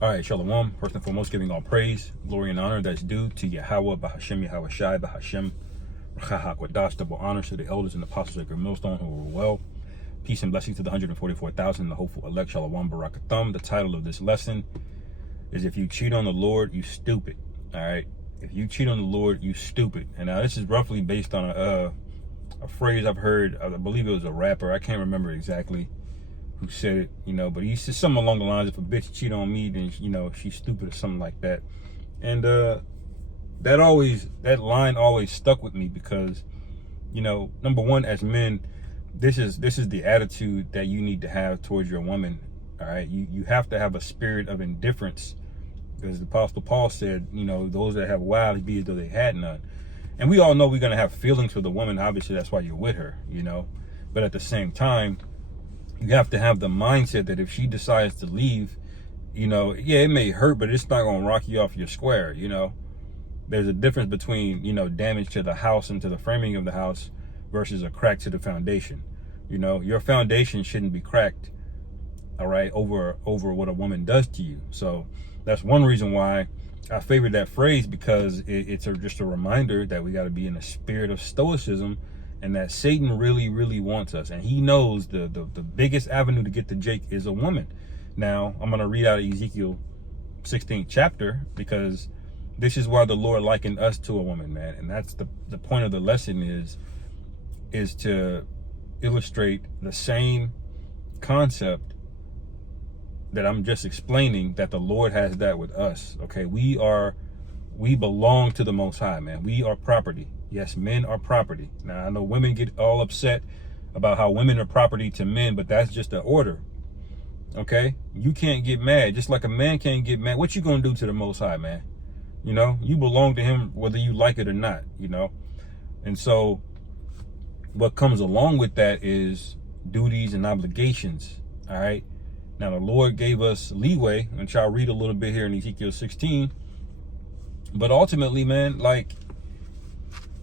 All right, Shalom. First and foremost, giving all praise, glory, and honor that's due to Yahweh, Bahashem, Yahweh Shai, Bahashem, Rachahakwadash, double honors to the elders and apostles of Great Millstone who were well. Peace and blessings to the 144,000, the hopeful elect, Shalom Barakathum. The title of this lesson is If You Cheat on the Lord, You Stupid. All right? If you cheat on the Lord, you stupid. And now this is roughly based on a phrase I've heard. I believe it was a rapper. I can't remember exactly who said it, but he said something along the lines, if a bitch cheat on me, then, she's stupid or something like that. And that line always stuck with me because, number one, as men, this is the attitude that you need to have towards your woman. All right. You have to have a spirit of indifference, because the Apostle Paul said, those that have wives be as though they had none. And we all know we're going to have feelings for the woman. Obviously, that's why you're with her, but at the same time, you have to have the mindset that if she decides to leave, it may hurt, but it's not going to rock you off your square. There's a difference between, damage to the house and to the framing of the house versus a crack to the foundation. Your foundation shouldn't be cracked, all right, over what a woman does to you. So that's one reason why I favor that phrase, because it's just a reminder that we got to be in a spirit of stoicism, and that Satan really, really wants us. And he knows the biggest avenue to get to Jake is a woman. Now, I'm going to read out of Ezekiel 16th chapter, because this is why the Lord likened us to a woman, man. And that's the point of the lesson is to illustrate the same concept that I'm just explaining, that the Lord has that with us. Okay, we belong to the Most High, man. We are property. Yes, men are property. Now, I know women get all upset about how women are property to men, but that's just an order. Okay? You can't get mad. Just like a man can't get mad. What you gonna do to the Most High, man? You belong to him whether you like it or not, And so what comes along with that is duties and obligations. All right? Now, the Lord gave us leeway, and I'll read a little bit here in Ezekiel 16. But ultimately, man, like,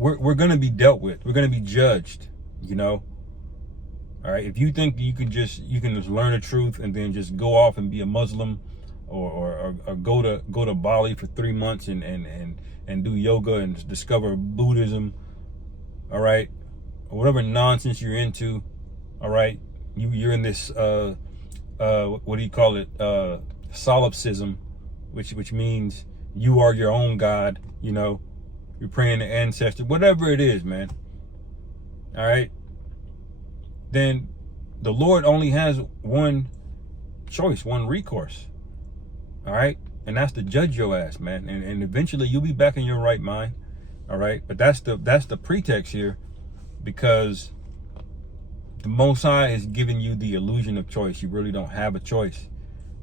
we're going to be dealt with. We're going to be judged, All right. If you think you can just learn the truth and then just go off and be a Muslim or go to Bali for 3 months and do yoga and discover Buddhism. All right. Or whatever nonsense you're into. All right. You're in this, what do you call it? Solipsism, which means you are your own God, You're praying to ancestors, whatever it is, man. All right. Then the Lord only has one choice, one recourse. All right. And that's to judge your ass, man. And eventually you'll be back in your right mind. All right. But that's the pretext here, because the Most High is giving you the illusion of choice. You really don't have a choice.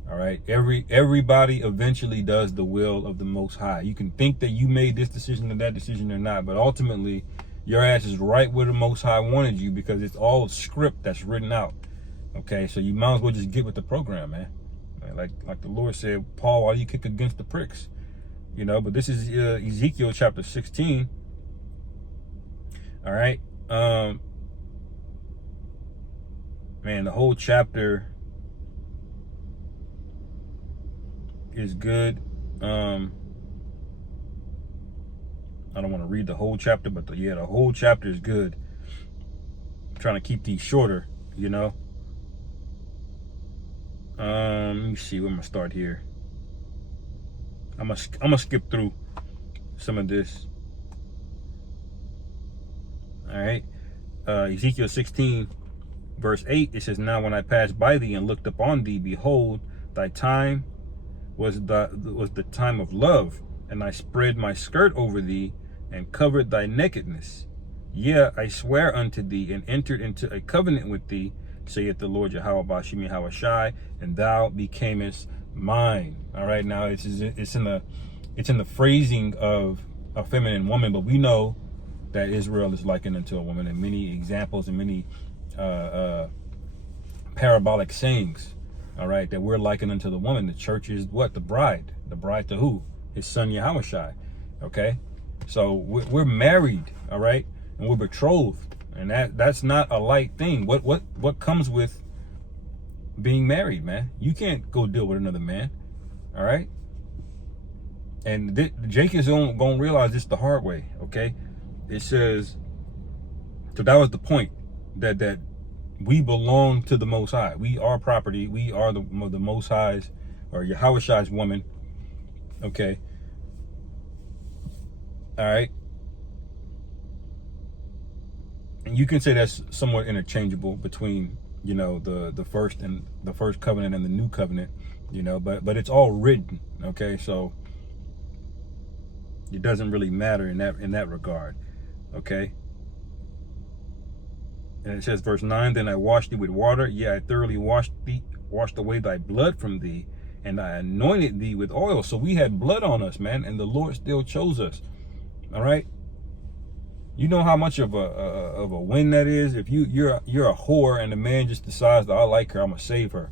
All right. Everybody eventually does the will of the Most High. You can think that you made this decision or that decision or not, but ultimately your ass is right where the Most High wanted you, because it's all a script that's written out. Okay. So you might as well just get with the program, man. Like the Lord said, Paul, why do you kick against the pricks? But this is Ezekiel chapter 16. All right. Man, the whole chapter is good. I don't want to read the whole chapter, but the whole chapter is good. I'm trying to keep these shorter, Let me see, where I'm gonna start here. I'm gonna skip through some of this. All right. Ezekiel 16 verse 8, it says, now when I passed by thee and looked upon thee, behold, thy time was the time of love, and I spread my skirt over thee and covered thy nakedness. Yea, I swear unto thee and entered into a covenant with thee, saith the Lord Yahweh Bashim Yahweh Shai, and thou becamest mine. All right, now it's in the phrasing of a feminine woman, but we know that Israel is likened unto a woman in many examples and many parabolic sayings. All right, that we're likened unto the woman. The church is what? The bride. The bride to who? His son Yahweh Shai. Okay, so we're married. All right, and we're betrothed, and that's not a light thing. What comes with being married, man? You can't go deal with another man. All right. And Jake is going to realize this the hard way. Okay. It says, so that was the point, that we belong to the Most High. We are property. We are the Most High's, or Yahweh woman. Okay. All right. And you can say that's somewhat interchangeable between, the first covenant and the new covenant, but it's all written. Okay. So it doesn't really matter in that regard. Okay. And it says, verse 9, then I washed thee with water, yea, I thoroughly washed away thy blood from thee, and I anointed thee with oil. So we had blood on us, man, and the Lord still chose us. All right. You know how much of a win that is? If you're a whore and the man just decides that I like her, I'm gonna save her.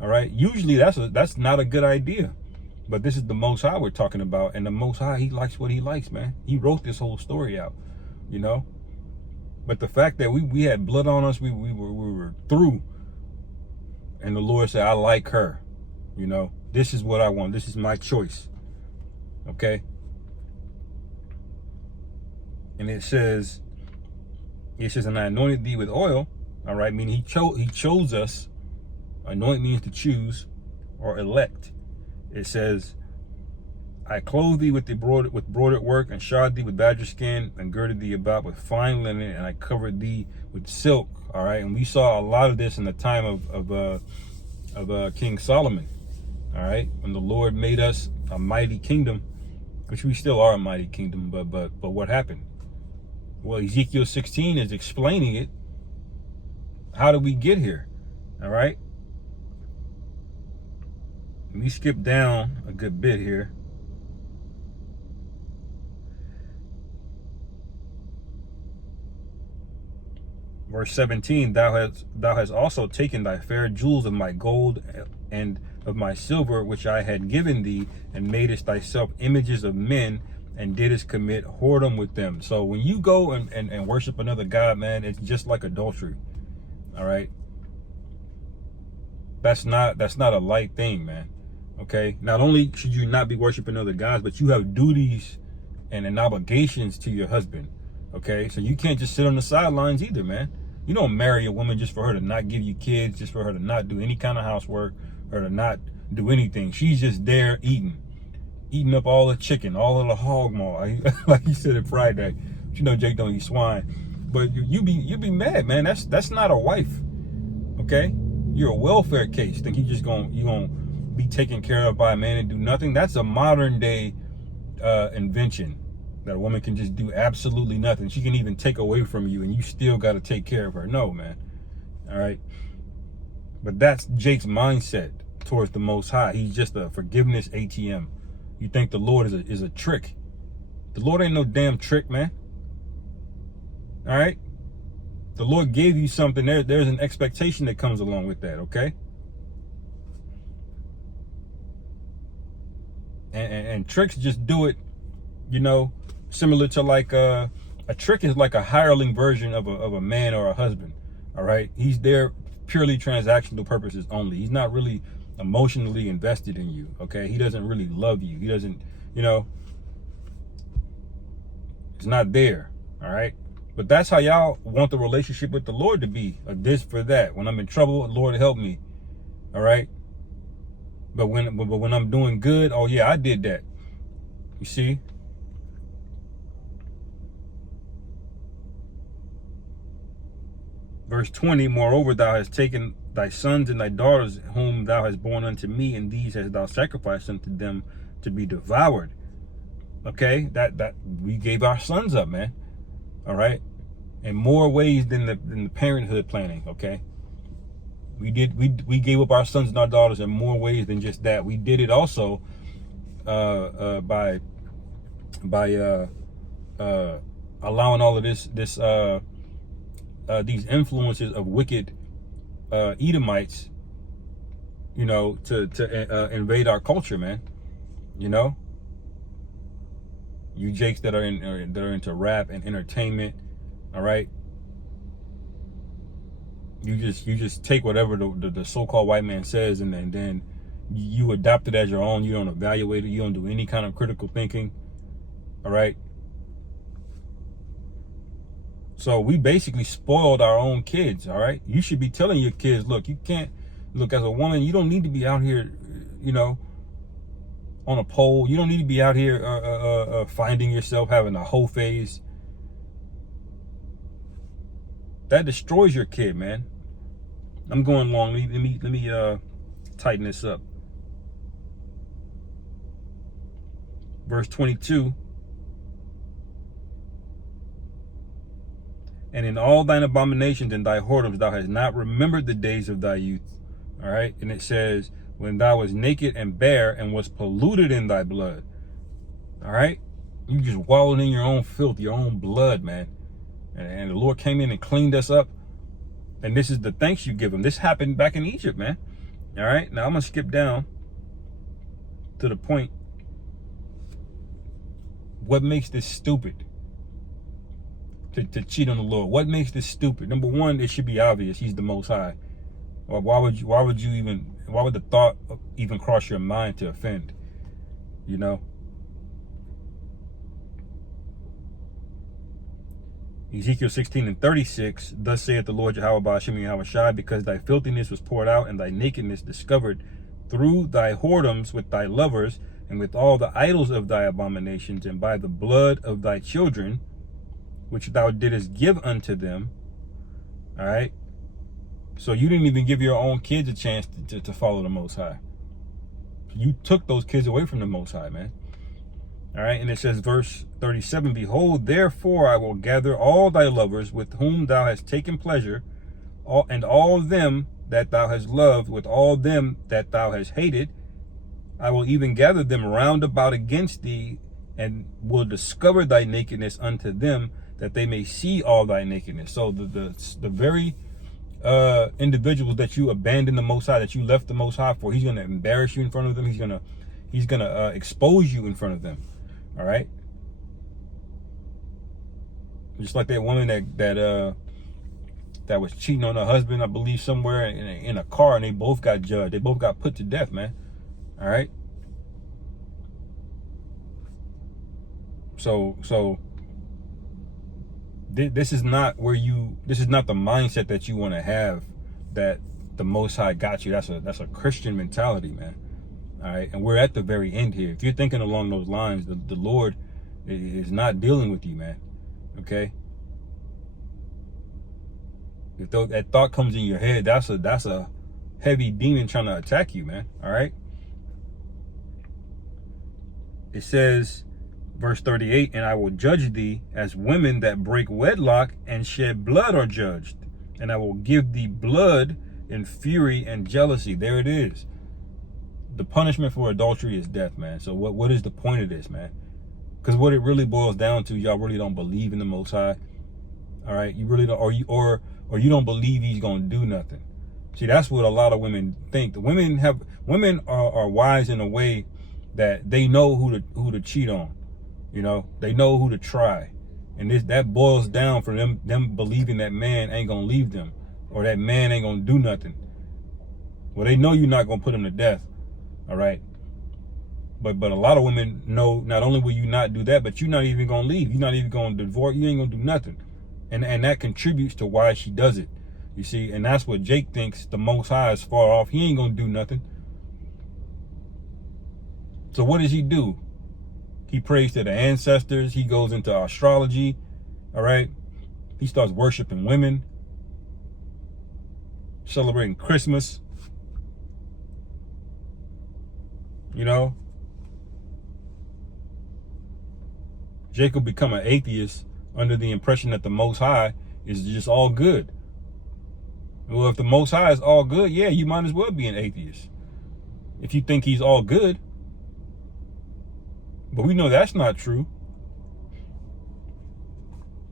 All right. Usually that's not a good idea. But this is the Most High we're talking about, and the Most High, he likes what he likes, man. He wrote this whole story out, But the fact that we had blood on us, we were through, and the Lord said, I like her. This is what I want. This is my choice. Okay. And it says, and I anointed thee with oil. All right. Meaning he chose us. Anoint means to choose or elect. It says, I clothed thee with broidered work, and shod thee with badger skin, and girded thee about with fine linen, and I covered thee with silk. All right. And we saw a lot of this in the time of King Solomon. All right. When the Lord made us a mighty kingdom, which we still are a mighty kingdom, but what happened? Well, Ezekiel 16 is explaining it. How did we get here? All right. Let me skip down a good bit here. Verse 17, thou hast also taken thy fair jewels of my gold and of my silver, which I had given thee, and madest thyself images of men, and didst commit whoredom with them. So when you go and worship another god, man, it's just like adultery. All right. That's not a light thing, man. Okay. Not only should you not be worshiping other gods, but you have duties and obligations to your husband. Okay. So you can't just sit on the sidelines either, man. You don't marry a woman just for her to not give you kids, just for her to not do any kind of housework, or to not do anything. She's just there eating up all the chicken, all of the hog maw, like you said it Friday. But Jake don't eat swine. But you be mad, man. That's not a wife. Okay? You're a welfare case. Think you gonna be taken care of by a man and do nothing? That's a modern day invention, that a woman can just do absolutely nothing. She can even take away from you, and you still got to take care of her. No, man. All right. But that's Jake's mindset towards the Most High. He's just a forgiveness ATM. You think the Lord is a trick? The Lord ain't no damn trick, man. All right. The Lord gave you something. There's an expectation that comes along with that. Okay. And tricks just do it, similar to like a trick is like a hireling version of a man or a husband. All right. He's there purely transactional purposes only. He's not really emotionally invested in you. Okay. He doesn't really love you. He doesn't, it's not there. All right. But that's how y'all want the relationship with the Lord to be. A this for that. When I'm in trouble, Lord help me. All right. But when I'm doing good, oh yeah, I did that. You see? Verse 20, moreover, thou hast taken thy sons and thy daughters, whom thou hast borne unto me, and these hast thou sacrificed unto them to be devoured. Okay, that we gave our sons up, man. All right, in more ways than the parenthood planning. Okay, we gave up our sons and our daughters in more ways than just that. We did it also by allowing all of these influences of wicked Edomites, to invade our culture, man. You Jakes that are into rap and entertainment, all right. You just take whatever the so-called white man says, and then you adopt it as your own. You don't evaluate it. You don't do any kind of critical thinking. All right. So we basically spoiled our own kids. All right. You should be telling your kids, look, you can't, look, as a woman, you don't need to be out here, you know, on a pole. You don't need to be out here finding yourself, having a hoe phase. That destroys your kid, man. I'm going long. Let me tighten this up. Verse 22. And in all thine abominations and thy whoredoms, thou hast not remembered the days of thy youth. All right. And it says, when thou was naked and bare and was polluted in thy blood. All right. You just wallowed in your own filth, your own blood, man. And the Lord came in and cleaned us up. And this is the thanks you give him. This happened back in Egypt, man. All right. Now I'm going to skip down to the point. What makes this stupid? To cheat on the Lord. What makes this stupid? Number one, it should be obvious. He's the Most High. Or why would the thought even cross your mind to offend? You know? Ezekiel 16:36, thus saith the Lord Yahweh Ba'ashem Yahweh Shai, because thy filthiness was poured out and thy nakedness discovered through thy whoredoms with thy lovers and with all the idols of thy abominations, and by the blood of thy children, which thou didst give unto them. All right. So you didn't even give your own kids a chance to follow the Most High. You took those kids away from the Most High, man. All right. And it says, verse 37, behold, therefore I will gather all thy lovers with whom thou hast taken pleasure, and all them that thou hast loved, with all them that thou hast hated. I will even gather them round about against thee, and will discover thy nakedness unto them, that they may see all thy nakedness. So the very individuals that you abandoned the Most High, that you left the Most High for, he's going to embarrass you in front of them. He's gonna expose you in front of them. All right. Just like that woman that was cheating on her husband, I believe, somewhere in a car, and they both got judged. They both got put to death, man. All right. So this is not the mindset that you want to have, that the Most High got you. That's a Christian mentality, man. All right. And we're at the very end here. If you're thinking along those lines, the Lord is not dealing with you, man. Okay. If that thought comes in your head, that's a heavy demon trying to attack you, man. All right. It says, verse 38, and I will judge thee as women that break wedlock and shed blood are judged. And I will give thee blood in fury and jealousy. There it is. The punishment for adultery is death, man. So what is the point of this, man? Because what it really boils down to, y'all really don't believe in the Most High. All right. You really don't, or you don't believe he's going to do nothing. See, that's what a lot of women think. The women are wise in a way that they know who to cheat on. You know, they know who to try. And that boils down for them believing that man ain't gonna leave them, or that man ain't gonna do nothing. Well, they know you're not gonna put him to death. All right. But a lot of women know not only will you not do that, but you're not even gonna leave. You're not even gonna divorce. You ain't gonna do nothing. And that contributes to why she does it. You see, and that's what Jake thinks the Most High is far off. He ain't gonna do nothing. So what does he do? He prays to the ancestors. He goes into astrology. All right. He starts worshiping women, celebrating Christmas. You know, Jacob become an atheist under the impression that the Most High is just all good. Well, if the Most High is all good, yeah, you might as well be an atheist if you think he's all good. But we know that's not true.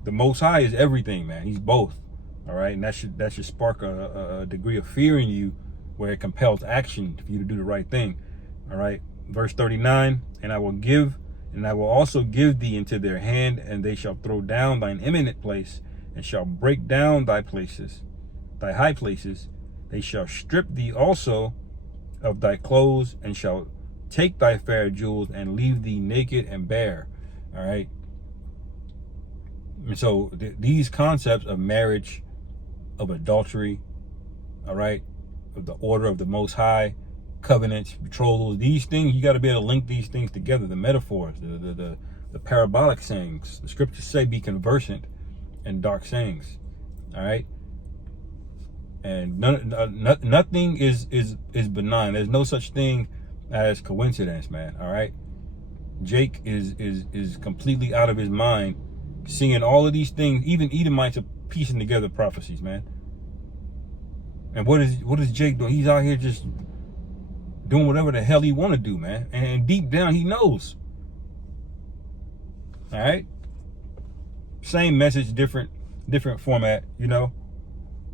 The Most High is everything, man. He's both. All right. And that should spark a degree of fear in you, where it compels action for you to do the right thing. All right. Verse 39, and I will also give thee into their hand, and they shall throw down thine eminent place, and shall break down thy places, thy high places. They shall strip thee also of thy clothes, and shall take thy fair jewels, and leave thee naked and bare. All right. And so these concepts of marriage, of adultery, all right, of the order of the Most High, covenants, betrothals, these things, you got to be able to link these things together. The metaphors, the parabolic sayings. The scriptures say, be conversant in dark sayings. All right. And nothing is benign. There's no such thing as coincidence, man. All right. Jake is completely out of his mind, seeing all of these things. Even Edomites are piecing together prophecies, man. And what is Jake doing? He's out here just doing whatever the hell he want to do, man. And deep down, he knows. All right. Same message, different format. You know.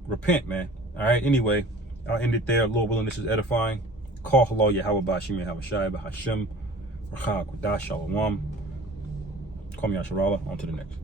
Repent, man. All right. Anyway, I'll end it there. Lord willing, this is edifying. Call hello Yahweh Bashim Yahweh Shai Bahashim Rakha Quadash Shalom. Call me Asharala. On to the next.